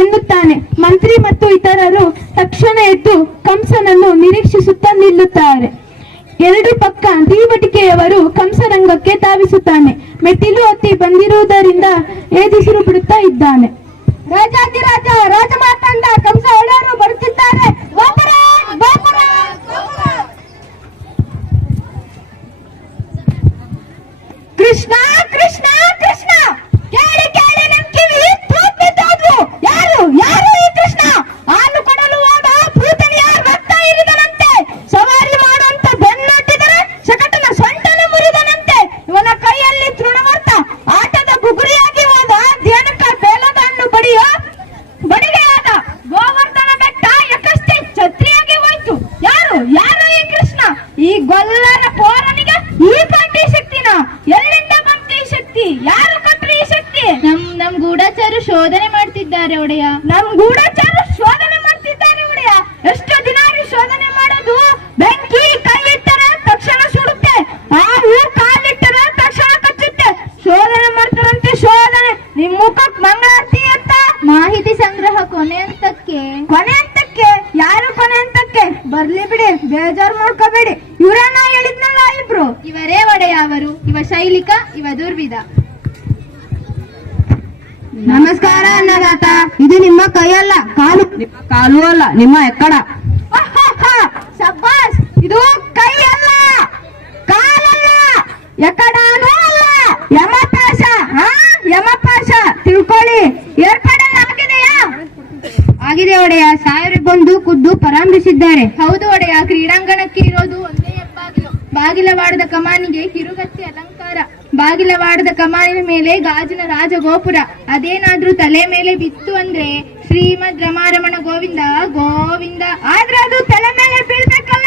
ಎನ್ನುತ್ತಾನೆ. ಮಂತ್ರಿ ಮತ್ತು ಇತರರು ತಕ್ಷಣ ಎದ್ದು ಕಂಸನನ್ನು ನಿರೀಕ್ಷಿಸುತ್ತಾ ನಿಲ್ಲುತ್ತಾರೆ. ಎರಡು ಪಕ್ಕ ತೀವಟಿಕೆಯವರು ಕಂಸರಂಗಕ್ಕೆ ಧಾವಿಸುತ್ತಾನೆ. ಮೆಟ್ಟಿಲು ಹತ್ತಿ ಬಂದಿರುವುದರಿಂದ ಏದಿಸಿರು ಬಿಡುತ್ತಾ ಇದ್ದಾನೆ. ರಾಜಾಧಿರಾಜ ರಾಜಮಾತಂಡ ಕಂಸ ಒಡೆಯರು ಬರುತ್ತಿದ್ದಾರೆ. ಕೃಷ್ಣ ಕೃಷ್ಣ ಕೃಷ್ಣ, ಕೇಳಿ ಕೇಳಿ ನನ್ ಕಿವಿ ತೂಪಿದ್ದೋದ್ವು. ಯಾರು ಯಾರು ಈ ಕೃಷ್ಣ? ಹಾಲು ಕೊಡಲು ಹೋದ ಪೂತನಿಯ ರಕ್ತ ಇರಿದನಂತೆ, ಸವಾರಿ ಮಾಡುವಂತ ಬೆನ್ನೊಟ್ಟಿದರೆ ಶಕಟನ ಸೊಂಟನೆ ಮುರಿದನಂತೆ. ಇವನ ಕೈಯಲ್ಲಿ ತೃಣವರ್ತ ಆಟದ ಬುಗುರಿಯಾಗಿ ಹೋದ ಜೇನಕ ಬೇಲದ ಹಣ್ಣು ಬಡಿಗೆಯಾದ ಗೋವರ್ಧನ ಬೆಟ್ಟ ಯಕಸ್ತಿ ಛತ್ರಿಯಾಗಿ ಹೋಯ್ತು. ಯಾರು ಯಾರು ಈ ಕೃಷ್ಣ? ಈ ಗೊಲ್ಲರ ಪೋರನಿಗೆ ಈ ಪಾಟಿ ಶಕ್ತಿನ ಎಲ್ಲಿಂದ ಬಂತು ಈ ಶಕ್ತಿ? ಯಾರು ಕೊಟ್ರು ಈ ಶಕ್ತಿ? ನಮ್ ಗೂಢಚಾರು ಶೋಧನೆ ಮಾಡ್ತಿದ್ದಾರೆ ಒಡೆಯ. ನಮ್ ಗೂಢಚಾರು ಶೋಧನೆ ಮಾಡ್ತಿದ್ದಾರೆ ಒಡೆಯ. ಎಷ್ಟು ದಿನ ಶೋಧನೆ ಮಾಡೋದು? ಬೆಂಕಿ ಕೈಯಿಟ್ಟರೆ ತಕ್ಷಣ ಸುಡುತ್ತೆ, ಹಾವು ಕಾಲಿಟ್ಟರೆ ತಕ್ಷಣ ಕಚ್ಚುತ್ತೆ. ಶೋಧನೆ ಮಾಡ್ತಾರಂತೆ ಶೋಧನೆ. ನಿಮ್ ಮುಖಕ್ ಮಂಗಳಾರತಿ ಅಂತ ಮಾಹಿತಿ ಸಂಗ್ರಹ ಕೊನೆ ಹಂತಕ್ಕೆ. ಯಾರು ಕೊನೆ ಹಂತಕ್ಕೆ? ಬರ್ಲಿ ಬಿಡಿ, ಬೇಜಾರು ಮಾಡ್ಕೋಬೇಡಿ. ಇವ್ರನ್ನ ಹೇಳಿದ್ನಲ್ಲ ಇಬ್ರು. ಇವರೇ ಒಡೆಯ ಅವರು. ಇವ ಶೈಲಿಕ, ಇವ ದುರ್ವಿಧ. ನಮಸ್ಕಾರ ಅನ್ನದಾತ. ಇದು ನಿಮ್ಮ ಕೈಯಲ್ಲ, ಕಾಲು ಅಲ್ಲ, ನಿಮ್ಮ ಎಕ್ಕಡ. ಶಬ್ಬಾಸ್, ಇದು ಕೈ ಅಲ್ಲ, ಕಾಲಲ್ಲ, ಎಕ್ಕಡನೂ ಅಲ್ಲ, ಯಮಪಾಶ. ಯಮಪಾಶ ತಿಳ್ಕೊಳ್ಳಿ. ಏರ್ಪಡೆ ಆಗಿದೆಯಾ? ಆಗಿದೆ ಒಡೆಯ. ಸಾಹೇಬ್ರು ಬಂದು ಖುದ್ದು ಪರಾಮರ್ಶಿಸಿದ್ದಾರೆ. ಹೌದು ಒಡೆಯ. ಕ್ರೀಡಾಂಗಣಕ್ಕೆ ಇರೋದು ಒಂದೇ ಹೆಬ್ಬಾಗಿಲು. ಬಾಗಿಲವಾಡದ ಕಮಾನಿಗೆ ಕಿರುಗತ್ತಿ ಅಲಂಕಾರ. ಬಾಗಿಲವಾಡದ ಕಮಾನಿನ ಮೇಲೆ ಗಾಜಿನ ರಾಜಗೋಪುರ. ಅದೇನಾದ್ರೂ ತಲೆ ಮೇಲೆ ಬಿತ್ತು ಅಂದ್ರೆ ಶ್ರೀಮದ್ ರಮಾರಮಣ ಗೋವಿಂದ ಗೋವಿಂದ. ಆದ್ರೆ ಅದು ತಲೆ ಮೇಲೆ ಬೀಳ್ಬೇಕಲ್ಲ?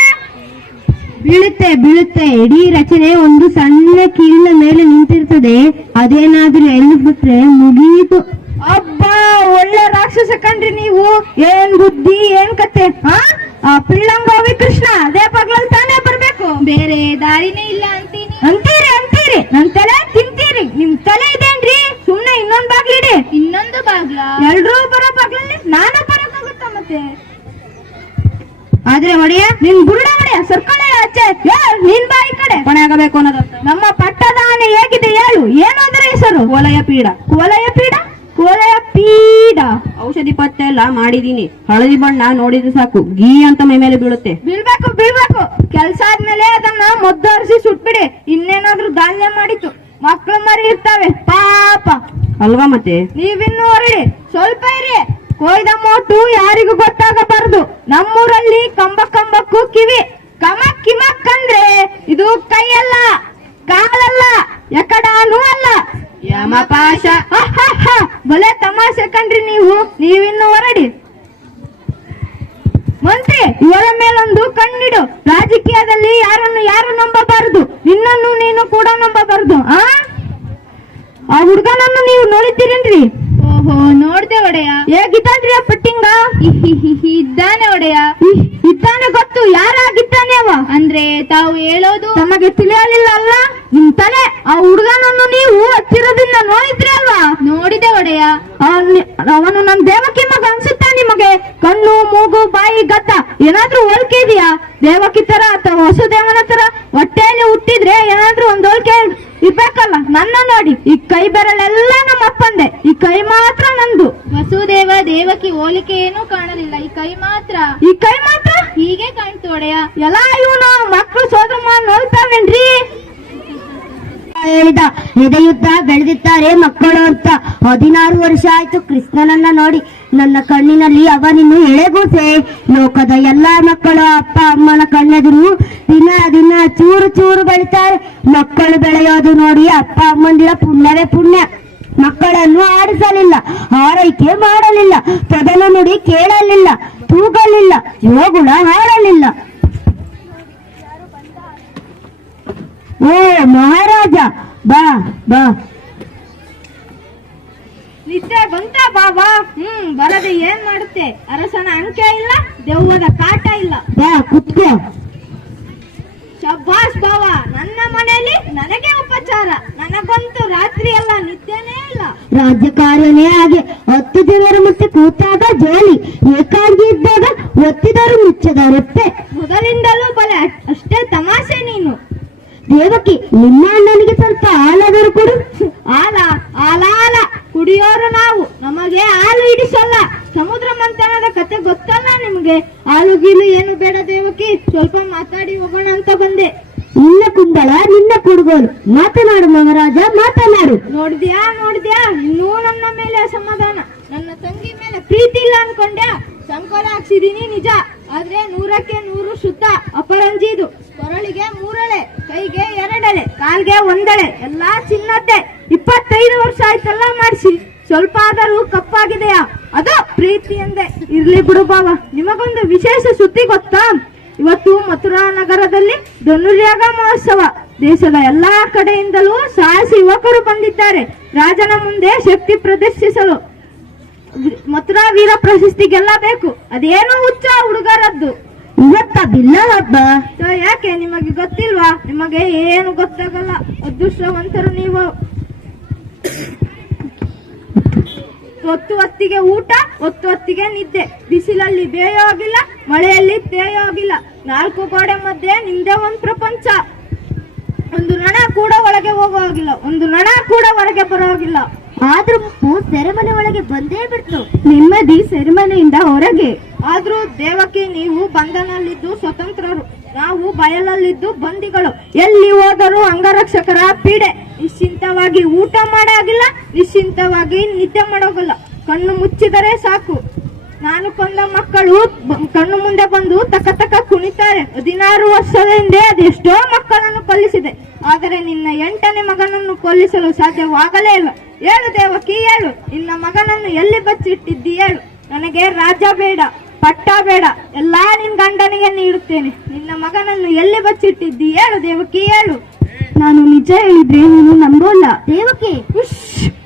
ಬೀಳುತ್ತೆ. ಇಡೀ ರಚನೆ ಒಂದು ಸಣ್ಣ ಕೀಲಿನ ಮೇಲೆ ನಿಂತಿರ್ತದೆ. ಅದೇನಾದ್ರೂ ಎಲ್ಲಿ ಬಿಟ್ರೆ ಮುಗೀತು. ಅಬ್ಬಾ, ಒಳ್ಳೆ ರಾಕ್ಷಸ ಕಣ್ರಿ ನೀವು. ಏನ್ ಬುದ್ಧಿ, ಏನ್ ಕತೆ. ಪಿಳ್ಳಂಗೋವಿ ಕೃಷ್ಣ ಅದೇ ಪಗ್ಲಲ್ಲಿ ತಾನೇ ಬರ್ಬೇಕು. ಬೇರೆ ದಾರಿನೇ ಇಲ್ಲ ಅಂತೀನಿ. ಅಂತೀರಿ ನನ್ ತಲೆ ತಿಂತೀರಿ. ನಿಮ್ ತಲೆ ಇದೇನ್ರಿ? ಸುಮ್ನೆ ಇನ್ನೊಂದ್ ಬಾಗ್ಲಿಡಿ. ಇನ್ನೊಂದು ಬಾಗ್ಲ? ಎಲ್ರೂ ಬರೋ ಬಾಗ್ಲಲ್ಲಿ ನಾನು ಬರೋಕ್ಕಾಗುತ್ತ ಮತ್ತೆ? ಆದ್ರೆ ಒಡೆಯ, ನಿನ್ ಬುರುಡ ಒಡೆಯ ಸರ್ಕಳೆ ಆಚೆ. ನೀನ್ ಬಾ ಈ ಕಡೆ. ಕೊನೆ ಆಗಬೇಕು ಅನ್ನೋದು. ನಮ್ಮ ಪಟ್ಟದ ಆನೆ ಹೇಗಿದೆ ಹೇಳು. ಏನಾದ್ರೆ ಹೆಸರು? ಕೋಲಯ ಪೀಡ. ಔಷಧಿ ಪತ್ತೆ ಎಲ್ಲ ಮಾಡಿದೀನಿ. ಹಳದಿ ಬಣ್ಣ ನೋಡಿದ್ರೆ ಸಾಕು, ಗೀ ಅಂತ ಮೈ ಮೇಲೆ ಬೀಳುತ್ತೆ. ಬೀಳ್ಬೇಕು. ಕೆಲ್ಸ ಆದ್ಮೇಲೆ ಅದನ್ನ ಮೊದ್ದರಿಸಿ ಸುಟ್ಬಿಡಿ. ಇನ್ನೇನಾದ್ರೂ ಧಾನ್ಯ ಮಾಡಿತ್ತು ಮಕ್ಕಳು ಮರಿ ಇರ್ತಾವೆ ಪಾಪ ಅಲ್ವಾ? ಮತ್ತೆ ನೀವಿನ್ನು ಹೊರಡಿ, ಸ್ವಲ್ಪ ಇರಿ. ಕೊಯ್ದ ಮೋಟು ಯಾರಿಗೂ ಗೊತ್ತಾಗಬಾರದು. ನಮ್ಮೂರಲ್ಲಿ ಕಂಬಕ್ಕೂ ಕಿವಿ. ಕಿಮಕ್ ಅಂದ್ರೆ ಇದು ಕೈಯಲ್ಲ, ಕಾಲಲ್ಲ, ಎಕಡಾನೂ ಅಲ್ಲ, ಯಮಪಾಶ. ಬಲೆ ತಮಾಷೆ ಕಣ್ರಿ ನೀವಿನ್ನು ಹೊರಡಿ. ಮಂತ್ರಿ, ಇವರ ಮೇಲೊಂದು ಕಣ್ಣಿಡು. ರಾಜಕೀಯದಲ್ಲಿ ಯಾರು ನಂಬಬಾರದು. ನಿನ್ನನ್ನು ನೀನು ಕೂಡ ನಂಬಬಾರದು. ಆ ಹುಡುಗನನ್ನು ನೀವು ನೋಡಿದ್ದೀರೇನ್ರಿ? ಓಹೋ, ನೋಡ್ದೆ ಒಡೆಯ. ಹೇಗಿದ್ದಾನ್ರಿ ಆ ಪಟ್ಟಿಂಗ? ಇದ್ದಾನೆ ಒಡೆಯ. ಇದ್ದಾನೆ ಗೊತ್ತು. ಯಾರಾಗಿದ್ದಾನೆ ಅವ? ಅಂದ್ರೆ ತಾವು ಹೇಳೋದು ತಮಗೆ ತಿಳಿಯಲಿಲ್ಲ ಅಲ್ಲ? ನಿಮ್ ತಲೆ. ಆ ಹುಡುಗನನ್ನು ನೀವು ಹತ್ತಿರದಿಂದ ನೋಡಿದ್ರಿ ಅಲ್ವಾ? ನೋಡಿದೆ ಒಡೆಯ. ಅವನು ನಮ್ ದೇವಕಿ ಮಗ ಅನ್ಸುತ್ತಾ ನಿಮಗೆ? ಕಣ್ಣು, ಮೂಗು, ಬಾಯಿ, ಗದ್ದ ಏನಾದ್ರೂ ಹೋಲಿಕೆ ಇದೆಯಾ? ದೇವಕಿ ತರ ಅಥವಾ ವಸುದೇವನ ತರ ಹೊಟ್ಟೆಯಲ್ಲಿ ಹುಟ್ಟಿದ್ರೆ ಏನಾದ್ರೂ ಒಂದ್ ಹೋಲಿಕೆ ಇರ್ಬೇಕಲ್ಲ. ನನ್ನ ನೋಡಿ, ಈ ಕೈ ಬೆರಳೆಲ್ಲ ನಮ್ಮ ಅಪ್ಪಂದೆ, ಈ ಕೈ ಮಾತ್ರ ನಂದು. ವಸುದೇವ ದೇವಕಿ ಹೋಲಿಕೆ ಏನೂ ಕಾಣಲಿಲ್ಲ. ಈ ಕೈ ಮಾತ್ರ ಹೀಗೆ ಕಾಣ್ತು ಒಡೆಯ. ಎಲ್ಲ ಇವನು ಮಕ್ಕಳು ಸೋದಮ್ಮ ನೋಡ್ತಾವೇನ್ರಿ? ಹೇಳಿದ ಎದೆಯುದ್ದ ಬೆಳೆದಿದ್ದಾರೆ ಮಕ್ಕಳು ಅಂತ. 16 ವರ್ಷ ಆಯ್ತು ಕೃಷ್ಣನನ್ನ ನೋಡಿ. ನನ್ನ ಕಣ್ಣಿನಲ್ಲಿ ಅವನಿನ್ನು ಎಳೆಗೂಸೆ. ಲೋಕದ ಎಲ್ಲಾ ಮಕ್ಕಳು ಅಪ್ಪ ಅಮ್ಮನ ಕಣ್ಣೆದುರು ದಿನ ಚೂರು ಬೆಳಿತಾರೆ. ಮಕ್ಕಳು ಬೆಳೆಯೋದು ನೋಡಿ ಅಪ್ಪ ಅಮ್ಮಂದಿರ ಪುಣ್ಯವೇ ಪುಣ್ಯ. ಮಕ್ಕಳನ್ನು ಆಡಿಸಲಿಲ್ಲ, ಆರೈಕೆ ಮಾಡಲಿಲ್ಲ, ಪ್ರಧಾನ ನುಡಿ ಕೇಳಲಿಲ್ಲ, ತೂಗಲಿಲ್ಲ, ಜೋಗುಳ ಹಾಡಲಿಲ್ಲ. ಓ ಮಹಾರಾಜ, ಬಾ ನಿದ್ದೆ ಬಂತ ಬಾಬಾ? ಬರದೆ ಏನ್ ಮಾಡುತ್ತೆ? ಅರಸನ ಅಂಕೆ ಇಲ್ಲ, ದೆವ್ವದ ಕಾಟ ಇಲ್ಲ. ಬಾ ಕುತ್ಕೋ. ಶಬ್ಬಾಷ್ ಬಾವ, ನನ್ನ ಮನೆಯಲ್ಲಿ ನನಗೆ ಉಪಚಾರ, ನನಗಂತೂ ರಾತ್ರಿ ಎಲ್ಲ ನಿದ್ದೆನೇ ಇಲ್ಲ. ರಾಜ್ಯ ಕಾರ್ಯನೇ ಹಾಗೆ. 10 ಜನರ ಮತ್ತೆ ಕೂತಾಗ ಜೋಲಿ, ಏಕಾಂಗಿ ಇದ್ದಾಗ ಒತ್ತಿದರು ಮುಚ್ಚದ ರೆಪ್ಪೆ. ಮೊದಲಿಂದಲೂ ಬಲೆ ಅಷ್ಟೇ ತಮಾಷೆ ನೀನು. ದೇವಕಿ, ನಿಮ್ಮ ಅಣ್ಣನಿಗೆ ಸ್ವಲ್ಪ ಹಾಲಾದರೂ ಕೊಡು. ಆಲ ಆಲ ಆಲ ಕುಡಿಯೋರು ನಾವು, ನಮಗೆ ಹಾಲು ಹಿಡಿಸಲ್ಲ. ಸಮುದ್ರ ಮಂಥನದ ಕತೆ ಗೊತ್ತಲ್ಲ ನಿಮ್ಗೆ. ಹಾಲು ಗೀಲು ಏನು ಬೇಡ ದೇವಕಿ, ಸ್ವಲ್ಪ ಮಾತಾಡಿ ಹೋಗೋಣ ಅಂತ ಬಂದೆ. ನಿನ್ನ ಕುಂದಳ, ನಿನ್ನ ಕುಡುಗೋಲು. ಮಾತನಾಡು ಮಹಾರಾಜ, ಮಾತನಾಡು. ನೋಡ್ದ್ಯಾ ಇನ್ನೂ ನನ್ನ ಮೇಲೆ ಅಸಮಾಧಾನ. ನನ್ನ ತಂಗಿ ಮೇಲೆ ಪ್ರೀತಿ ಇಲ್ಲ ಅನ್ಕೊಂಡ್ಯಾ? ಸಂಕೋಲ ಹಾಕ್ಸಿದೀನಿ ನಿಜ, ಆದ್ರೆ 100ಕ್ಕೆ 100 ಶುದ್ಧ ಅಪರಂಜಿದು. ಕೊರಳಿಗೆ 3 ಕೈಗೆ 2 ಕಾಲ್ಗೆ 1 ಎಲ್ಲಾ ಚಿನ್ನದ್ದೇ. 25 ವರ್ಷ ಆಯ್ತಲ್ಲ ಮಾಡಿಸಿ, ಸ್ವಲ್ಪ ಆದರೂ ಕಪ್ಪಾಗಿದೆಯಾ? ಅದು ಪ್ರೀತಿ ಎಂದೆ. ಇರ್ಲಿ ಬಿಡು ಬಾವ, ನಿಮಗೊಂದು ವಿಶೇಷ ಸುದ್ದಿ ಗೊತ್ತಾ? ಇವತ್ತು ಮಥುರಾ ನಗರದಲ್ಲಿ ಧನುರ್ಯಾಗ ಮಹೋತ್ಸವ. ದೇಶದ ಎಲ್ಲಾ ಕಡೆಯಿಂದಲೂ ಸಾಹಸಿ ಯುವಕರು ಬಂದಿದ್ದಾರೆ ರಾಜನ ಮುಂದೆ ಶಕ್ತಿ ಪ್ರದರ್ಶಿಸಲು. ಮಥುರಾ ವೀರ ಪ್ರಶಸ್ತಿ ಗೆಲ್ಲಬೇಕು. ಅದೇನು ಹುಚ್ಚ ಹುಡುಗರದ್ದು. ಇವತ್ತ ಬಿಲ್ಲ ಹಬ್ಬ. ಯಾಕೆ ನಿಮಗೆ ಗೊತ್ತಿಲ್ವಾ? ನಿಮಗೆ ಏನು ಗೊತ್ತಾಗಲ್ಲ, ಅದೃಷ್ಟವಂತರು ನೀವು. ಹೊತ್ತಿಗೆ ಊಟ, ಹೊತ್ತಿಗೆ ನಿದ್ದೆ. ಬಿಸಿಲಲ್ಲಿ ಬೇಯೋ ಆಗಿಲ್ಲ, ಮಳೆಯಲ್ಲಿ ತೇಯೋ ಆಗಿಲ್ಲ. 4 ಗೋಡೆ ಮಧ್ಯೆ ನಿಮ್ದೇ ಒಂದು ಪ್ರಪಂಚ. ಒಂದು ನಣ ಕೂಡ ಒಳಗೆ ಹೋಗೋ ಆಗಿಲ್ಲ, ಒಂದು ನಣ ಕೂಡ ಹೊರಗೆ ಬರೋ ಆಗಿಲ್ಲ. ಆದ್ರೂ ಸೆರೆಮನೆ ಒಳಗೆ ಬಂದೇ ಬಿಡ್ತು. ನೆಮ್ಮದಿ ಸೆರೆಮನೆಯಿಂದ ಹೊರಗೆ. ಆದ್ರೂ ದೇವಕಿ, ನೀವು ಬಂಧನಲ್ಲಿದ್ದು ಸ್ವತಂತ್ರರು, ನಾವು ಬಯಲಲ್ಲಿದ್ದು ಬಂದಿಗಳು. ಎಲ್ಲಿ ಹೋದರೂ ಅಂಗರಕ್ಷಕರ ಪೀಡೆ. ನಿಶ್ಚಿಂತವಾಗಿ ಊಟ ಮಾಡಾಗಿಲ್ಲ, ನಿಶ್ಚಿಂತವಾಗಿ ನಿದ್ದೆ ಮಾಡೋಗಿಲ್ಲ. ಕಣ್ಣು ಮುಚ್ಚಿದರೆ ಸಾಕು, ನಾನು ಕೊಂದ ಮಕ್ಕಳು ಕಣ್ಣು ಮುಂದೆ ಬಂದು ತಕ ಕುಣಿತಾರೆ. 16 ವರ್ಷದ ಹಿಂದೆ ಅದೆಷ್ಟೋ ಮಕ್ಕಳನ್ನು ಕೊಲ್ಲಿಸಿದೆ, ಆದರೆ ನಿನ್ನ 8ನೇ ಮಗನನ್ನು ಕೊಲ್ಲಿಸಲು ಸಾಧ್ಯವಾಗಲೇ ಇಲ್ಲ. ಹೇಳು ದೇವಕಿ, ಹೇಳು, ನಿನ್ನ ಮಗನನ್ನು ಎಲ್ಲಿ ಬಚ್ಚಿಟ್ಟಿದ್ದಿ ಹೇಳು. ನನಗೆ ರಾಜ್ಯ ಬೇಡ, ಪಟ್ಟ ಬೇಡ, ಎಲ್ಲಾ ನಿನ್ ಗಂಡನಿಗೆ ನೀಡುತ್ತೇನೆ. ನಿನ್ನ ಮಗನನ್ನು ಎಲ್ಲಿ ಬಚ್ಚಿಟ್ಟಿದ್ದಿ ಹೇಳು ದೇವಕಿ, ಹೇಳು. ನಾನು ನಿಜ ಹೇಳಿದ್ರೆ ನೀನು ನಂಬೋಲ್ಲ. ದೇವಕಿ,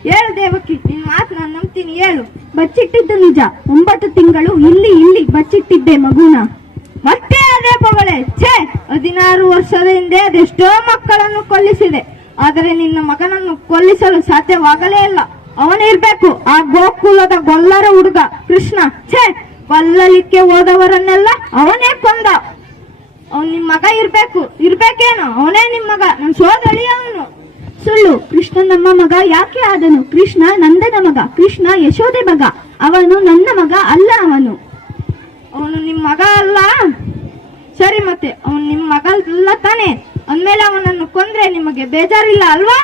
ಹೇಳು ದೇವಕಿ, ನಿನ್ ಮಾತು ನಾನು ನಂಬ್ತೀನಿ, ಹೇಳು. ಬಚ್ಚಿಟ್ಟಿದ್ದು ನಿಜ. 9 ತಿಂಗಳು ಇಲ್ಲಿ ಬಚ್ಚಿಟ್ಟಿದ್ದೆ ಮಗುನ. ಮತ್ತೆ ಅದೇ ಪೊಗಳೆ. ಛೇ, 16 ವರ್ಷದ ಹಿಂದೆ ಅದೆಷ್ಟೋ ಮಕ್ಕಳನ್ನು ಕೊಲ್ಲಿಸಿದೆ, ಆದರೆ ನಿನ್ನ ಮಗನನ್ನು ಕೊಲ್ಲಿಸಲು ಸಾಧ್ಯವಾಗಲೇ ಇಲ್ಲ. ಅವನಿರ್ಬೇಕು ಆ ಗೋಕುಲದ ಗೊಲ್ಲರ ಹುಡುಗ ಕೃಷ್ಣ. ಛೇ, ಕೊಲ್ಲಲಿಕ್ಕೆ ಹೋದವರನ್ನೆಲ್ಲ ಅವನೇ ಕೊಂದ. ಅವನ್ ನಿಮ್ ಮಗ ಇರ್ಬೇಕೇನೋ? ಅವನೇ ನಿಮ್ ಮಗ, ನನ್ ಸೋದಳಿ ಅವನು. ಸುಳ್ಳು. ಕೃಷ್ಣ ನಮ್ಮ ಮಗ ಯಾಕೆ ಆದನು? ಕೃಷ್ಣ ನಂದನ ಮಗ, ಕೃಷ್ಣ ಯಶೋದೆ ಮಗ. ಅವನು ನನ್ನ ಮಗ ಅಲ್ಲ. ಅವನು ನಿಮ್ ಮಗ ಅಲ್ಲ. ಸರಿ, ಮತ್ತೆ ಅವನು ನಿಮ್ ಮಗ ಅಲ್ಲ ತಾನೆ? ಅಂದ್ಮೇಲೆ ಅವನನ್ನು ಕೊಂದ್ರೆ ನಿಮಗೆ ಬೇಜಾರಿಲ್ಲ ಅಲ್ವಾ?